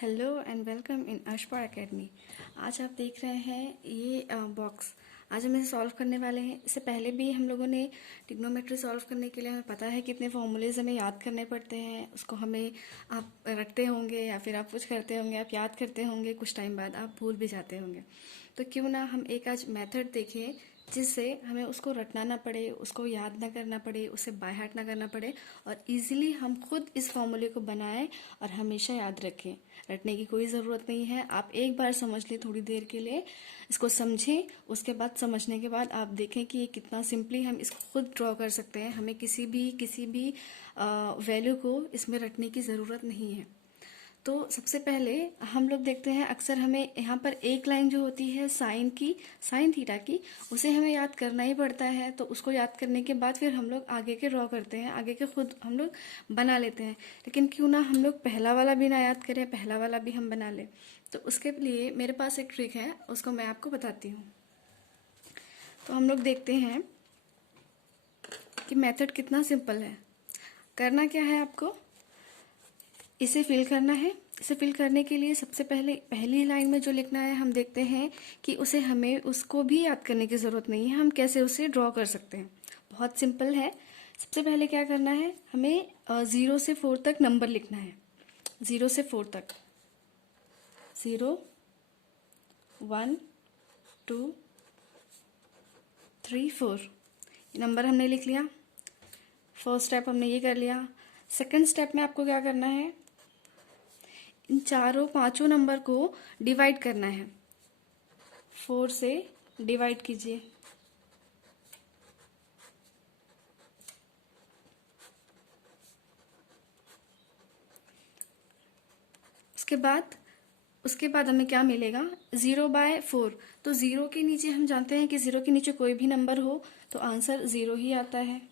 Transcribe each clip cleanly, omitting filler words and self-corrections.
Hello and welcome in Ashpar academy. आज आप देख रहे हैं ये बॉक्स। आज हम इसे सॉल्व करने वाले हैं। इससे पहले भी हम लोगों ने ट्रिग्नोमेट्री सॉल्व करने के लिए हमें पता है कितने फॉर्मूलेज हमें याद करने पड़ते हैं। उसको हमें आप रटते होंगे या फिर आप कुछ करते होंगे, आप याद करते होंगे, कुछ टाइम बाद आप भूल भी जाते होंगे। तो क्यों ना हम एक आज मेथड देखें जिससे हमें उसको रटना ना पड़े, उसको याद ना करना पड़े, उसे बाय हार्ट ना करना पड़े और इजीली हम खुद इस फॉर्मूले को बनाएं और हमेशा याद रखें। रटने की कोई ज़रूरत नहीं है। आप एक बार समझ लें, थोड़ी देर के लिए इसको समझें, उसके बाद समझने के बाद आप देखें कि ये कितना सिंपली हम इसको खुद ड्रॉ कर सकते हैं। हमें किसी भी वैल्यू को इसमें रटने की ज़रूरत नहीं है। तो सबसे पहले हम लोग देखते हैं, अक्सर हमें यहाँ पर एक लाइन जो होती है साइन थीटा की, उसे हमें याद करना ही पड़ता है। तो उसको याद करने के बाद फिर हम लोग आगे के ड्रॉ करते हैं, आगे के खुद हम लोग बना लेते हैं। लेकिन क्यों ना हम लोग पहला वाला भी ना याद करें, पहला वाला भी हम बना लें। तो उसके लिए मेरे पास एक ट्रिक है, उसको मैं आपको बताती हूँ। तो हम लोग देखते हैं कि मेथड कितना सिंपल है। करना क्या है, आपको इसे फिल करना है। इसे फिल करने के लिए सबसे पहले पहली लाइन में जो लिखना है, हम देखते हैं कि हमें उसको भी याद करने की ज़रूरत नहीं है। हम कैसे उसे ड्रॉ कर सकते हैं, बहुत सिंपल है। सबसे पहले क्या करना है, हमें 0 से 4 तक नंबर लिखना है। 0 से 4 तक, 0 1 2 3 4 नंबर हमने लिख लिया। फर्स्ट स्टेप हमने ये कर लिया। सेकंड स्टेप में आपको क्या करना है, इन पांचों नंबर को डिवाइड करना है। 4 से डिवाइड कीजिए। उसके बाद हमें क्या मिलेगा, 0/4। तो 0 के नीचे हम जानते हैं कि 0 के नीचे कोई भी नंबर हो तो आंसर 0 ही आता है।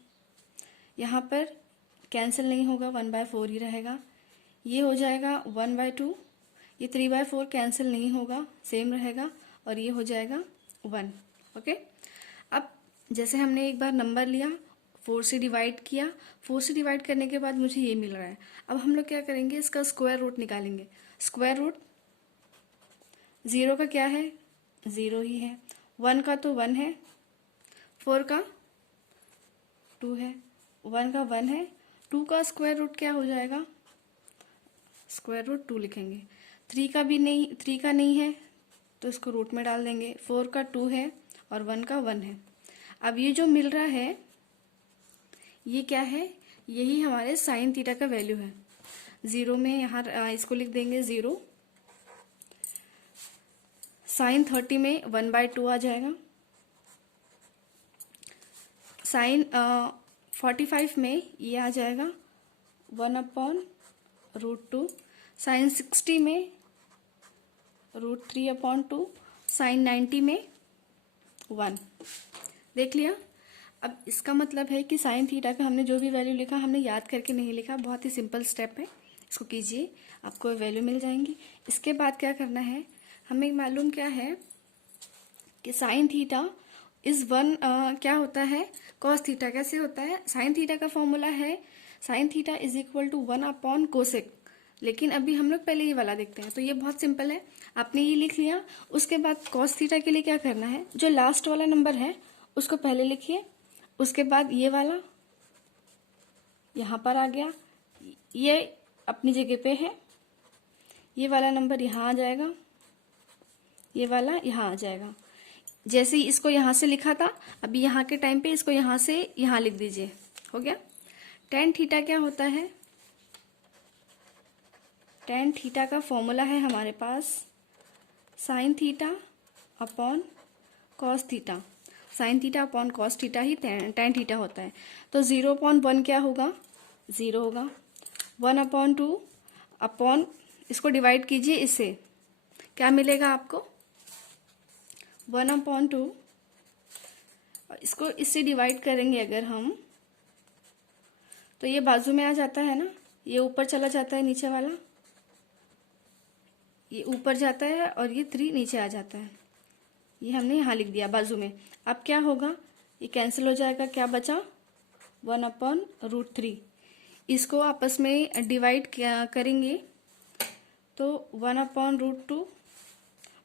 यहाँ पर कैंसिल नहीं होगा, 1/4 ही रहेगा। ये हो जाएगा 1/2। ये 3/4 कैंसिल नहीं होगा, सेम रहेगा और ये हो जाएगा 1। ओके, अब जैसे हमने एक बार नंबर लिया, 4 से डिवाइड किया, 4 से डिवाइड करने के बाद मुझे ये मिल रहा है। अब हम लोग क्या करेंगे, इसका स्क्वायर रूट निकालेंगे। स्क्वायर रूट 0 का क्या है, 0 ही है। 1 का तो 1 है, 4 का 2 है, 1 का 1 है। 2 का स्क्वायर रूट क्या हो जाएगा, स्क्वायर रूट 2 लिखेंगे। 3 का भी नहीं, 3 का नहीं है तो इसको रूट में डाल देंगे। 4 का 2 है और 1 का 1 है। अब ये जो मिल रहा है ये क्या है, यही हमारे साइन थीटा का वैल्यू है। 0 में यहाँ इसको लिख देंगे 0। साइन 30 में 1/2 आ जाएगा। साइन 45 में ये आ जाएगा 1/√2। साइन 60 में √3/2। साइन 90 में 1। देख लिया। अब इसका मतलब है कि साइन थीटा का हमने जो भी वैल्यू लिखा, हमने याद करके नहीं लिखा। बहुत ही सिंपल स्टेप है, इसको कीजिए, आपको वैल्यू मिल जाएंगी। इसके बाद क्या करना है, हमें मालूम क्या है कि साइन थीटा इज 1 क्या होता है, कॉस थीटा। कैसे होता है, साइन थीटा का फॉर्मूला है sine theta is equal to 1/कोसेक। लेकिन अभी हम लोग पहले ये वाला देखते हैं। तो ये बहुत सिंपल है, आपने ये लिख लिया। उसके बाद कॉस थीटा के लिए क्या करना है, जो लास्ट वाला नंबर है उसको पहले लिखिए। उसके बाद ये वाला यहाँ पर आ गया, ये अपनी जगह पे है। ये वाला नंबर यहाँ आ जाएगा, ये वाला यहाँ आ जाएगा। जैसे ही इसको यहाँ से लिखा था, अभी यहाँ के टाइम पे इसको यहाँ से यहाँ लिख दीजिए, हो गया। टेन थीटा क्या होता है, टेन थीटा का फॉर्मूला है हमारे पास sine theta upon cos theta. Sine theta upon cos theta ही टेन थीटा होता है। तो 0/1 क्या होगा, 0 होगा। 1/2 अपॉन, इसको डिवाइड कीजिए इससे, क्या मिलेगा आपको, 1/2। इसको इससे डिवाइड करेंगे अगर हम, तो ये बाजू में आ जाता है ना, ये ऊपर चला जाता है, नीचे वाला ये ऊपर जाता है और ये 3 नीचे आ जाता है। ये हमने यहाँ लिख दिया बाजू में। अब क्या होगा, ये कैंसिल हो जाएगा, क्या बचा 1/√3। इसको आपस में डिवाइड करेंगे तो 1/√2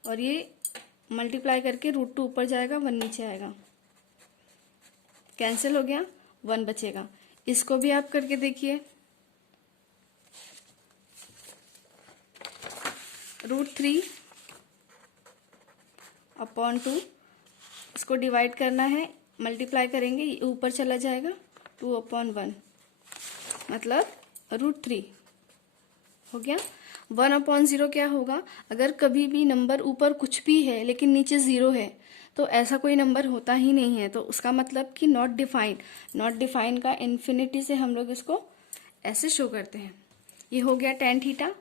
और ये मल्टीप्लाई करके √2 ऊपर जाएगा, 1 नीचे आएगा, कैंसिल हो गया, 1 बचेगा। इसको भी आप करके देखिए, √3/2, इसको डिवाइड करना है, मल्टीप्लाई करेंगे, ये ऊपर चला जाएगा, 2/1 मतलब √3 हो गया। 1/0 क्या होगा, अगर कभी भी नंबर ऊपर कुछ भी है लेकिन नीचे 0 है तो ऐसा कोई नंबर होता ही नहीं है, तो उसका मतलब कि नॉट डिफाइंड। नॉट डिफाइंड का इन्फिनिटी से हम लोग इसको ऐसे शो करते हैं। ये हो गया tan थीटा।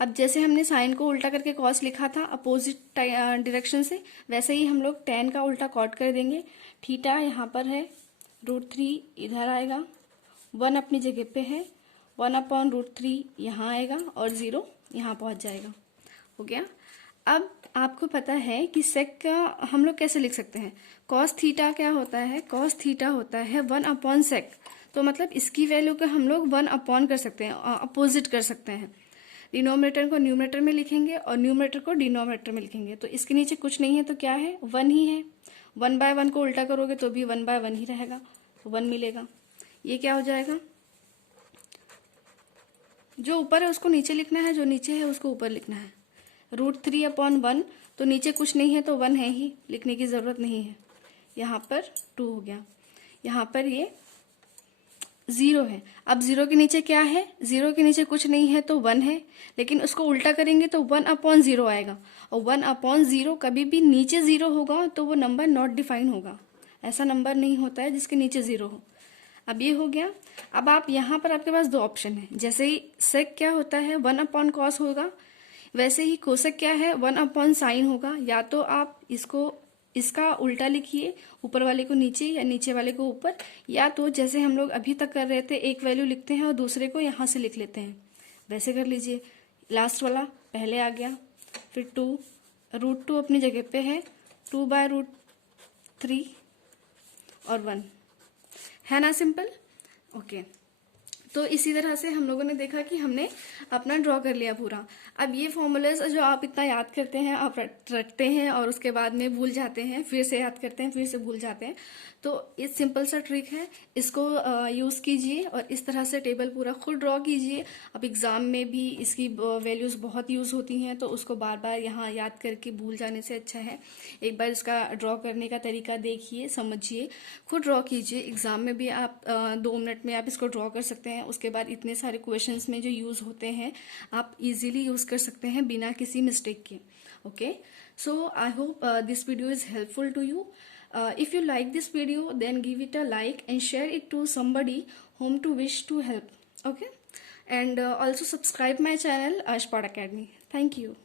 अब जैसे हमने साइन को उल्टा करके कॉस लिखा था अपोजिट डायरेक्शन से, वैसे ही हम लोग tan का उल्टा कॉट कर देंगे। थीटा यहाँ पर है, √3 इधर आएगा, 1 अपनी जगह पे है, 1/√3 यहाँ आएगा और 0 यहाँ पहुँच जाएगा। हो गया। अब आपको पता है कि सेक का हम लोग कैसे लिख सकते हैं। कॉस थीटा क्या होता है, कॉस थीटा होता है 1/sec। तो मतलब इसकी वैल्यू को हम लोग 1/, कर सकते हैं, अपोजिट कर सकते हैं। डिनोमिनेटर को न्यूमरेटर में लिखेंगे और न्यूमरेटर को डिनोमिनेटर में लिखेंगे। तो इसके नीचे कुछ नहीं है तो क्या है, 1 ही है। 1/1 को उल्टा करोगे तो भी 1/1 ही रहेगा, 1 मिलेगा। ये क्या हो जाएगा, जो ऊपर है उसको नीचे लिखना है, जो नीचे है उसको ऊपर लिखना है। √3/1, तो नीचे कुछ नहीं है तो 1 है ही, लिखने की ज़रूरत नहीं है। यहाँ पर 2 हो गया, यहाँ पर ये 0 है। अब 0 के नीचे क्या है, 0 के नीचे कुछ नहीं है तो 1 है, लेकिन उसको उल्टा करेंगे तो 1/0 आएगा। और 1/0 कभी भी नीचे 0 होगा तो वो नंबर नॉट डिफाइन होगा। ऐसा नंबर नहीं होता है जिसके नीचे 0 हो। अब ये हो गया। अब आप यहाँ पर आपके पास 2 ऑप्शन है। जैसे ही सेक क्या होता है 1/cos होगा, वैसे ही कोसेक क्या है 1/sin होगा। या तो आप इसका उल्टा लिखिए, ऊपर वाले को नीचे या नीचे वाले को ऊपर, या तो जैसे हम लोग अभी तक कर रहे थे, एक वैल्यू लिखते हैं और दूसरे को यहाँ से लिख लेते हैं, वैसे कर लीजिए। लास्ट वाला पहले आ गया, फिर 2, √2 अपनी जगह पे है, 2/√3 और 1 है ना, सिंपल। ओके, तो इसी तरह से हम लोगों ने देखा कि हमने अपना ड्रॉ कर लिया पूरा। अब ये फॉर्मूलाज जो आप इतना याद करते हैं, आप रटते हैं और उसके बाद में भूल जाते हैं, फिर से याद करते हैं, फिर से भूल जाते हैं, तो ये सिंपल सा ट्रिक है, इसको यूज़ कीजिए और इस तरह से टेबल पूरा खुद ड्रॉ कीजिए। अब एग्ज़ाम में भी इसकी वैल्यूज़ बहुत यूज़ होती हैं, तो उसको बार बार यहाँ याद करके भूल जाने से अच्छा है एक बार इसका ड्रॉ करने का तरीका देखिए, समझिए, खुद ड्रॉ कीजिए। एग्ज़ाम में भी आप 2 मिनट में आप इसको ड्रॉ कर सकते हैं। उसके बाद इतने सारे क्वेश्चंस में जो यूज़ होते हैं आप इजीली यूज़ कर सकते हैं बिना किसी मिस्टेक के। Okay, so I hope this video is helpful to you. If you like this video, then give it a like and share it to somebody whom to wish to help. Okay, and also subscribe my channel Ashpad Academy. Thank you.